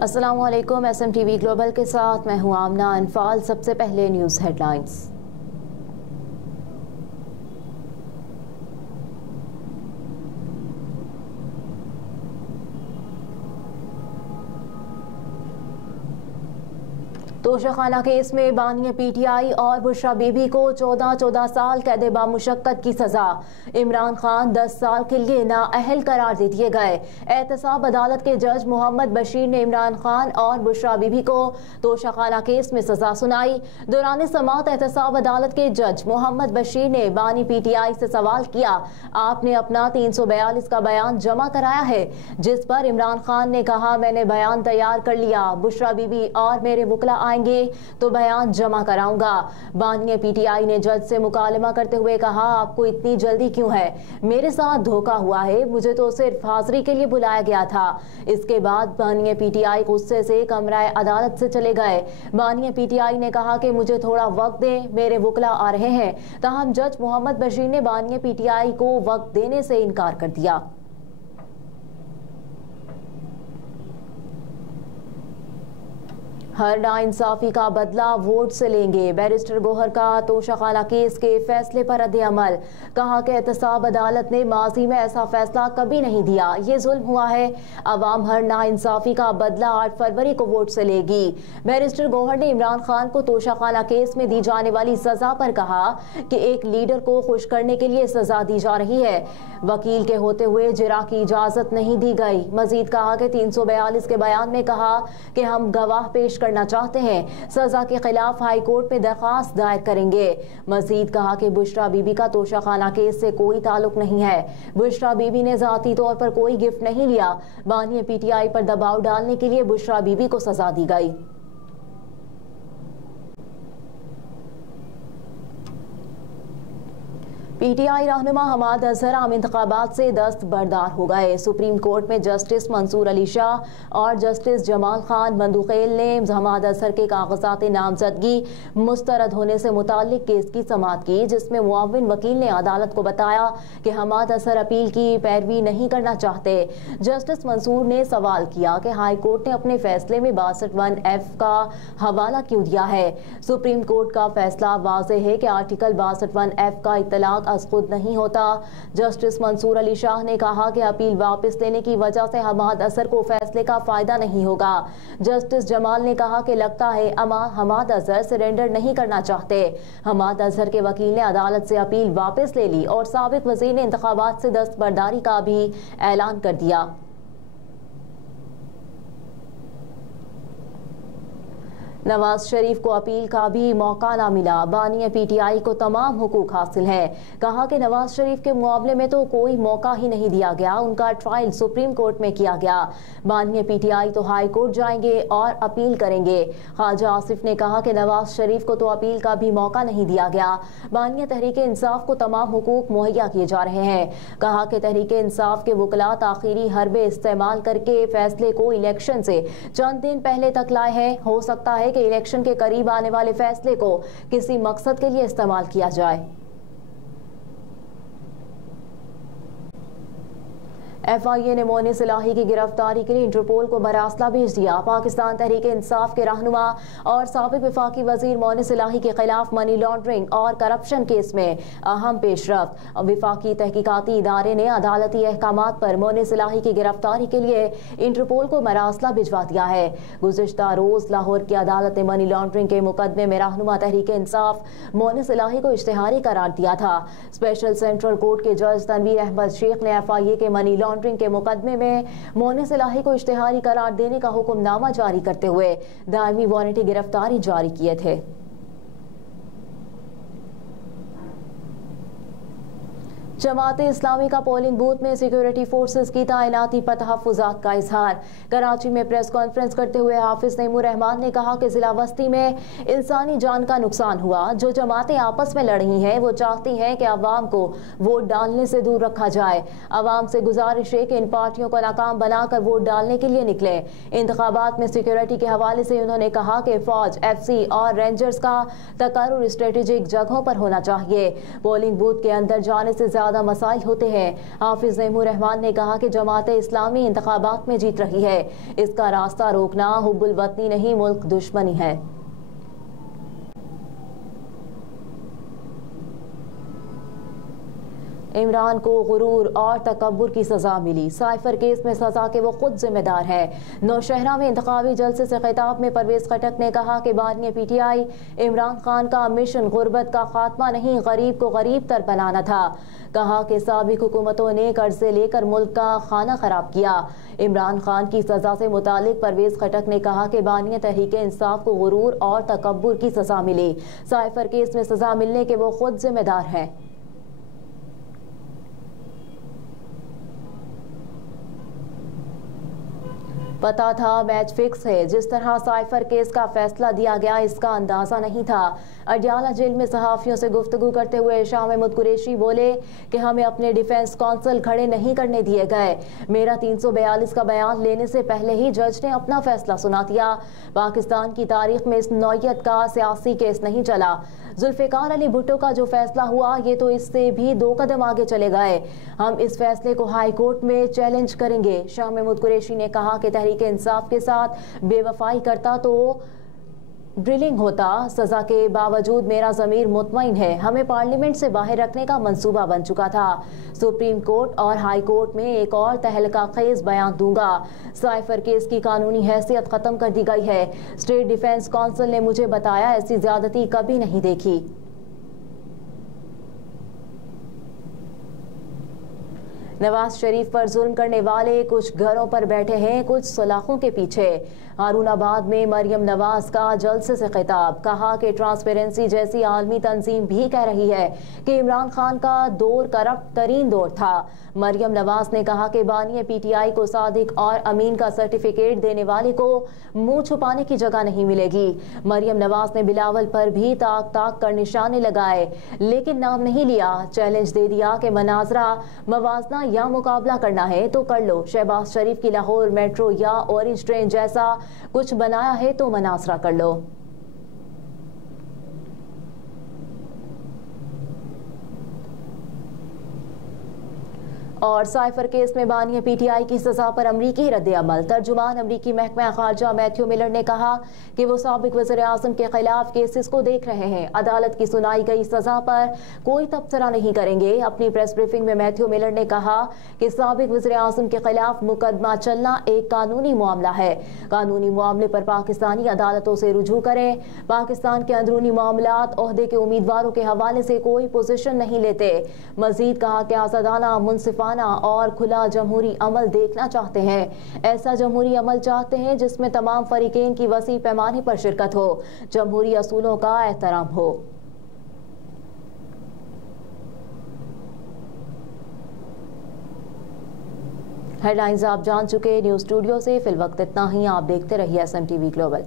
अस्सलामुअलैकुम। SMTV global के साथ मैं हूं आमना अनफाल। सबसे पहले न्यूज़ हेडलाइंस। तोशाखाना केस में बानिया PTI और बुशरा बीबी को 14 साल कैद बामुशक्कत की सजा। इमरान खान 10 साल के लिए नाअहल करार दे दिए गए। एहतसाब अदालत के जज मोहम्मद बशीर ने इमरान खान और बुशरा बीबी को तोशाखाना केस में सजा सुनाई। दौरान समाअत एहतसाब अदालत के जज मोहम्मद बशीर ने बानी PTI से सवाल किया, आपने अपना 342 का बयान जमा कराया है, जिस पर इमरान खान ने कहा, मैंने बयान तैयार कर लिया, बुशरा बीबी और मेरे वकला आएंगे तो बयान जमा कराऊंगा। बानिया PTI ने जज से मुकालमा करते हुए कहा, आपको इतनी जल्दी क्यों है? मेरे साथ धोखा हुआ है, मुझे तो सिर्फ हाजिरी के लिए बुलाया गया था। इसके बाद बानिया PTI गुस्से से कमरा अदालत से चले गए। बानिया PTI ने कहा कि मुझे थोड़ा वक्त दें, मेरे वकला आ रहे हैं। ताहम जज मोहम्मद बशीर ने बानिया PTI को वक्त देने से इनकार कर दिया। हर नाइंसाफी का बदला वोट से लेंगे। बैरिस्टर गोहर का तोशाखाना केस के फैसले पर रद्द-ए-अमल। कहा कि एहतसाब अदालत ने माजी में ऐसा फैसला कभी नहीं दिया, ये जुल्म हुआ है। अवाम हर नाइंसाफी का बदला 8 फरवरी को वोट से लेगी। बैरिस्टर गोहर ने इमरान खान को तोशाखाना केस में दी जाने वाली सजा पर कहा कि एक लीडर को खुश करने के लिए सजा दी जा रही है। वकील के होते हुए जिरा की इजाजत नहीं दी गई। मजीद कहा कि 342 के बयान में कहा कि हम गवाह पेश करना चाहते हैं, सजा के खिलाफ हाई कोर्ट में दरखास्त दायर करेंगे। मजीद कहा कि बुशरा बीबी का तोशाखाना केस से कोई ताल्लुक नहीं है। बुशरा बीबी ने जाती तौर पर कोई गिफ्ट नहीं लिया। बानिया PTI पर दबाव डालने के लिए बुशरा बीबी को सजा दी गई। PTI रहनुमा हमाद अजहर आम इंतखाबात से दस्तबरदार हो गए। सुप्रीम कोर्ट में जस्टिस मंसूर अली शाह और जस्टिस जमाल खान बंदुखेल ने हमाद अजहर के कागजात नामजदगी मुस्तरद होने से मुताल्लिक केस की समाअत की, जिसमें मुआविन वकील ने अदालत को बताया कि हमाद अजहर अपील की पैरवी नहीं करना चाहते। जस्टिस मंसूर ने सवाल किया कि हाई कोर्ट ने अपने फैसले में 62(1)(f) का हवाला क्यों दिया है। सुप्रीम कोर्ट का फैसला वाज़ेह है कि आर्टिकल 62(1)(f) का इतलाक अज खुद नहीं होता। जस्टिस मंसूर अली शाह ने कहा कि अपील वापस लेने की वजह से हमाद अजहर को फैसले का फायदा नहीं होगा। जस्टिस जमाल ने कहा कि लगता है हमाद अजहर सरेंडर नहीं करना चाहते। हमाद अजहर के वकील ने अदालत से अपील वापस ले ली और साबिक वज़ीर ने इंतखाबात से दस्तबरदारी का भी ऐलान कर दिया। नवाज शरीफ को अपील का भी मौका ना मिला। बानिया PTI को तमाम हुकूक हासिल है। कहा कि नवाज शरीफ के मुकाबले में तो कोई मौका ही नहीं दिया गया, उनका ट्रायल सुप्रीम कोर्ट में किया गया। बानिया PTI तो हाई कोर्ट जाएंगे और अपील करेंगे। ख्वाजा आसिफ ने कहा कि नवाज शरीफ को तो अपील का भी मौका नहीं दिया गया। बानिया तहरीके इंसाफ को तमाम हुकूक मुहैया किए जा रहे हैं। कहा कि तहरीके इंसाफ के वकला ताखीरी हरबे इस्तेमाल करके फैसले को इलेक्शन से चंद दिन पहले तक लाए हैं। हो सकता है कि इलेक्शन के करीब आने वाले फैसले को किसी मकसद के लिए इस्तेमाल किया जाए। FIA ने मोनिस इलाही की गिरफ्तारी के लिए इंटरपोल को मरासला भेज दिया। पाकिस्तान तहरीक इंसाफ के रहनुमा और साबिक वफाकी वजीर मोनिस इलाही के खिलाफ मनी लॉन्ड्रिंग और करप्शन केस में अहम पेशरफ्त। वफाकी तहकीकाती इदारे ने अदालती अहकामात पर मोनिस इलाही की गिरफ्तारी के लिए इंटरपोल को मरासला भिजवा दिया है। गुज़िश्ता रोज लाहौर की अदालत ने मनी लॉन्ड्रिंग के मुकदमे में रहनुमा तहरीक इंसाफ मोनिस इलाही को इश्तिहारी करार दिया था। स्पेशल सेंट्रल कोर्ट के जज तनवीर अहमद शेख ने FIA के मनी लॉन्ड्रिंग के मुकदमे में मोनिस इलाही को इश्तिहारी करार देने का हुक्मनामा जारी करते हुए दायमी वारंटी गिरफ्तारी जारी किए थे। जमात इस्लामी का पोलिंग बूथ में सिक्योरिटी फोर्सेस की तैनाती पर तहफ़्फ़ुज़ात का इजहार। कराची में प्रेस कॉन्फ्रेंस करते हुए हाफिज नईमुर रहमान ने कहा कि जिला वस्ती में इंसानी जान का नुकसान हुआ। जो जमातें आपस में लड़ रही हैं वो चाहती हैं कि अवाम को वोट डालने से दूर रखा जाए। अवाम से गुजारिश है कि इन पार्टियों को नाकाम बनाकर वोट डालने के लिए निकले। इंतखाबात में सिक्योरिटी के हवाले से उन्होंने कहा कि फौज, FC और रेंजर्स का तकर्रुर स्ट्रेटेजिक जगहों पर होना चाहिए। पोलिंग बूथ के अंदर जाने से ज्यादा ज़्यादा मसाइल होते हैं। हाफिज ज़ैमूर रहमान ने कहा कि जमात इस्लामी इंतखाबात में जीत रही है, इसका रास्ता रोकना हुब्बुल वतनी नहीं, मुल्क दुश्मनी है। इमरान को गुरूर और तकब्बुर की सजा मिली। साइफर केस में सजा के वो खुद जिम्मेदार हैं। नौशहरा में इंतखाबी जलसे से खिताब में परवेज खटक ने कहा कि बानी PTI इमरान खान का मिशन गुर्बत का खात्मा नहीं, गरीब को गरीब तर बनाना था। कहा कि साबिक हुकूमतों ने कर्जे लेकर मुल्क का खाना खराब किया। इमरान खान की सजा से मुतालिक परवेज खटक ने कहा कि बानी तहरीक इंसाफ को गुरूर और तकब्बुर की सजा मिली। साइफर केस में सजा मिलने के वो खुद जिम्मेदार हैं। पता था मैच फिक्स है, जिस तरह साइफर केस का फैसला दिया गया इसका अंदाजा नहीं था। अडियाला जेल में सहाफियों से गुफ्तगू करते हुए शाह महमूद कुरैशी बोले कि हमें अपने डिफेंस काउंसिल खड़े नहीं करने दिए गए। मेरा 342 का बयान लेने से पहले ही जज ने अपना फैसला सुना दिया। पाकिस्तान की तारीख में इस नौयत का सियासी केस नहीं चला। जुल्फिकार अली भुट्टो का जो फैसला हुआ ये तो इससे भी 2 कदम आगे चले गए। हम इस फैसले को हाई कोर्ट में चैलेंज करेंगे। शाह महमूद कुरैशी ने कहा कि तहरीक इंसाफ के साथ बेवफाई करता तो ड्रिलिंग होता। सजा के बावजूद मेरा ज़मीर मुतमईन है। हमें पार्लियामेंट से बाहर रखने का मंसूबा बन चुका था। सुप्रीम कोर्ट और हाई कोर्ट में एक और तहलका खेज बयान दूंगा। साइफर केस की कानूनी हैसियत खत्म कर दी गई है। स्टेट डिफेंस काउंसिल ने मुझे बताया ऐसी ज्यादती कभी नहीं देखी। नवाज शरीफ पर जुल्म करने वाले कुछ घरों पर बैठे हैं, कुछ सलाखों के पीछे। हारूनाबाद में मरियम नवाज का जलसे से खिताब। कहा कि ट्रांसपेरेंसी जैसी आलमी तंजीम भी कह रही है कि इमरान खान का दौर करप्ट तरीन दौर था। मरियम नवाज ने कहा कि बानी PTI को सादिक और अमीन का सर्टिफिकेट देने वाले को मुंह छुपाने की जगह नहीं मिलेगी। मरियम नवाज ने बिलावल पर भी ताक ताक कर निशाने लगाए, लेकिन नाम नहीं लिया। चैलेंज दे दिया कि मनाजरा मवाजना या मुकाबला करना है तो कर लो। शहबाज शरीफ की लाहौर मेट्रो या ऑरेंज ट्रेन जैसा कुछ बनाया है तो मनासरा कर लो। और साइफर केस में बानी PTI की सजा पर अमरीकी रद्द-ए-अमल। तर्जुमान अमरीकी महकमा खारजा मैथ्यू मिलर ने कहा कि वो साबिक वज़ीर आज़म के खिलाफ केसेस को देख रहे हैं। अदालत की सुनाई गई सजा पर कोई तबसरा नहीं करेंगे। अपनी प्रेस ब्रीफिंग में मैथ्यू मिलर ने कहा कि साबिक वज़ीर आज़म के खिलाफ मुकदमा चलना एक कानूनी मामला है। कानूनी मामले पर पाकिस्तानी अदालतों से रुजू करें। पाकिस्तान के अंदरूनी मामलात ओहदे के उम्मीदवारों के हवाले से कोई पोजीशन नहीं लेते। मजीद कहा कि आज़ादाना, मुनसिफाना और खुला जमहूरी अमल देखना चाहते हैं। ऐसा जमहूरी अमल चाहते हैं जिसमें तमाम फरीकेन की वसी पैमाने पर शिरकत हो, जमहूरी असूलों का एहतराम हो। हेडलाइंस आप जान चुके। न्यूज़ स्टूडियो से फिल वक्त इतना ही। आप देखते रहिए SMTV ग्लोबल।